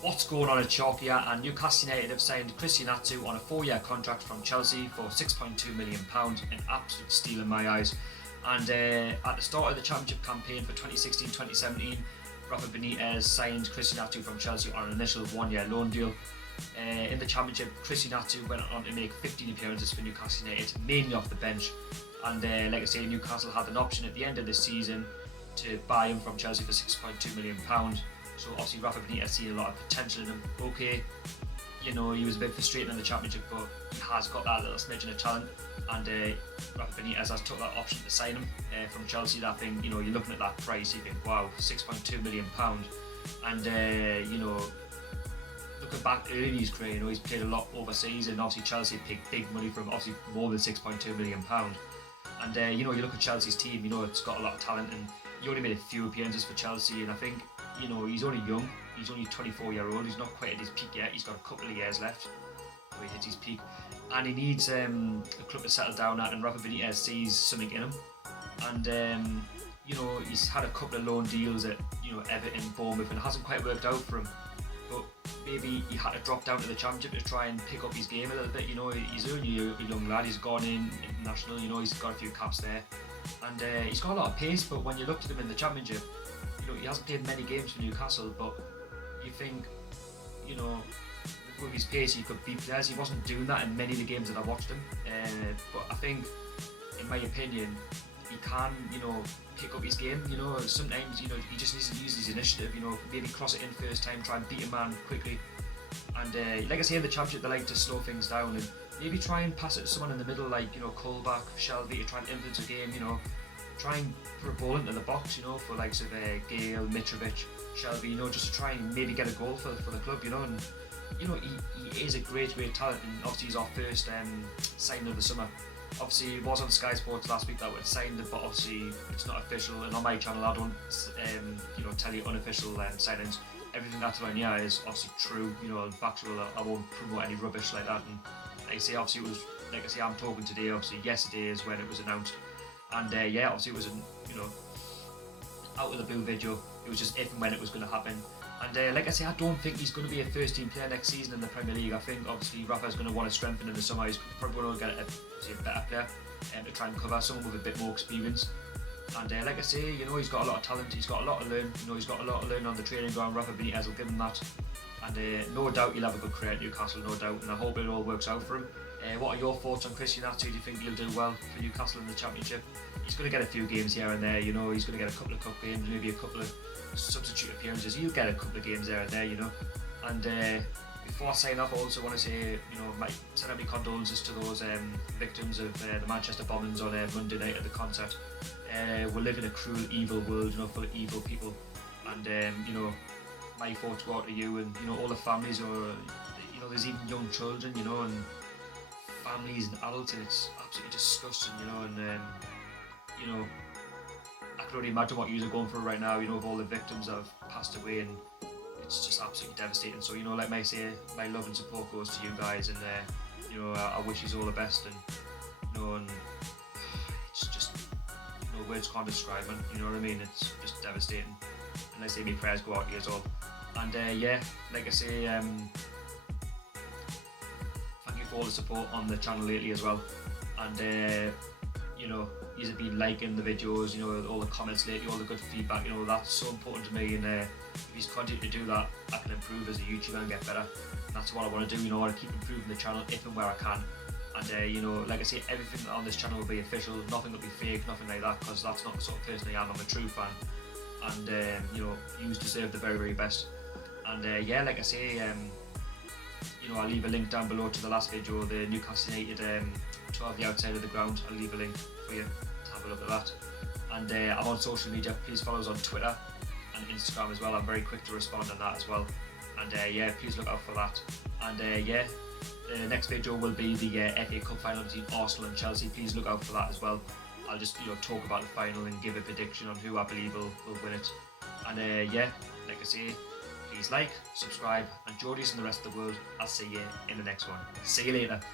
What's going on at Chalk here, and Newcastle United have signed Atsu on a 4-year contract from Chelsea for £6.2 million, an absolute steal in my eyes. And at the start of the Championship campaign for 2016-2017, Rafa Benitez signed Atsu from Chelsea on an initial 1-year loan deal. In the Championship, Atsu went on to make 15 appearances for Newcastle United, mainly off the bench. And like I say, Newcastle had an option at the end of the season to buy him from Chelsea for £6.2 million. So obviously Rafa Benitez see a lot of potential in him. Okay, you know, he was a bit frustrating in the Championship, but he has got that little smidgen of talent, and Rafa Benitez has took that option to sign him from Chelsea. That thing, you know, you're looking at that price, you think, wow, £6.2 million, and you know, looking back early in his career, you know, he's played a lot overseas, and obviously Chelsea paid big money for him, obviously more than £6.2 million. And you know, you look at Chelsea's team, you know, it's got a lot of talent, and he only made a few appearances for Chelsea, and I think, you know, he's only young, he's only 24-year-old, he's not quite at his peak yet, he's got a couple of years left before he hits his peak, and he needs a club to settle down at, and Rafa Benitez sees something in him. And you know, he's had a couple of loan deals at, you know, Everton, Bournemouth, and it hasn't quite worked out for him, but maybe he had to drop down to the Championship to try and pick up his game a little bit. You know, he's only a young lad, he's gone in international, you know, he's got a few caps there, and he's got a lot of pace, but when you looked at him in the Championship, you know, he hasn't played many games for Newcastle, but you think, you know, with his pace he could beat players. He wasn't doing that in many of the games that I watched him, but I think, in my opinion, he can, you know, pick up his game. You know, sometimes, you know, he just needs to use his initiative, you know, maybe cross it in first time, try and beat a man quickly, and like I say, in the Championship they like to slow things down and maybe try and pass it to someone in the middle, like, you know, Colback, Shelby, to try and influence a game, you know, try and put a ball into the box, you know, for likes of Gale, Mitrovic, Shelby, you know, just to try and maybe get a goal for the club, you know. And you know, he is a great talent, and obviously he's our first signing of the summer. Obviously it was on Sky Sports last week that we signed it, but obviously it's not official, and on my channel I don't you know, tell you unofficial signings. Everything that's on here is obviously true, you know, factual. I won't promote any rubbish like that. And like I say, obviously it was, like I say, I'm talking today, obviously yesterday is when it was announced. And yeah, obviously it was, you know, out of the blue video. It was just if and when it was going to happen. And like I say, I don't think he's going to be a first team player next season in the Premier League. I think obviously Rafa's going to want to strengthen in the summer. He's probably going to get a better player to try and cover someone with a bit more experience. And like I say, you know, he's got a lot of talent. He's got a lot to learn. You know, he's got a lot to learn on the training ground. Rafa Benitez will give him that. And no doubt he'll have a good career at Newcastle, no doubt. And I hope it all works out for him. What are your thoughts on Atsu? Do you think he'll do well for Newcastle in the Championship? He's going to get a few games here and there, you know. He's going to get a couple of cup games, maybe a couple of substitute appearances. He'll get a couple of games there and there, you know. And before I sign off, I also want to say, you know, send out my condolences to those victims of the Manchester bombings on Monday night at the concert. We live in a cruel, evil world, you know, full of evil people. And you know, my thoughts go out to you and, you know, all the families, or, you know, there's even young children, you know, and families and adults, and it's absolutely disgusting, you know. And you know, I can only imagine what you're going through right now, you know, with all the victims that have passed away, and it's just absolutely devastating. So, you know, like I say, my love and support goes to you guys, and you know, I wish you all the best, and you know, and it's just, you know, words can't describe it, you know what I mean? It's just devastating, and I say my prayers go out to you as well. And yeah, like I say, thank you for all the support on the channel lately as well. And you know, you've been liking the videos, you know, all the comments lately, all the good feedback, you know, that's so important to me. And if he's continue to do that, I can improve as a YouTuber and get better. And that's what I want to do, you know. I want to keep improving the channel if and where I can. And you know, like I say, everything on this channel will be official, nothing will be fake, nothing like that, because that's not the sort of person I am. I'm a true fan, and you know, you deserve the very best. And yeah, like I say, you know, I'll leave a link down below to the last video, the Newcastle United 12 the outside of the ground. I'll leave a link for you to have a look at that. And I'm on social media, please follow us on Twitter and Instagram as well. I'm very quick to respond on that as well. And yeah, please look out for that. And yeah, the next video will be the FA Cup final between Arsenal and Chelsea. Please look out for that as well. I'll just, you know, talk about the final and give a prediction on who I believe will win it. And yeah, like I say, please like, subscribe, and Geordies and the rest of the world, I'll see you in the next one. See you later.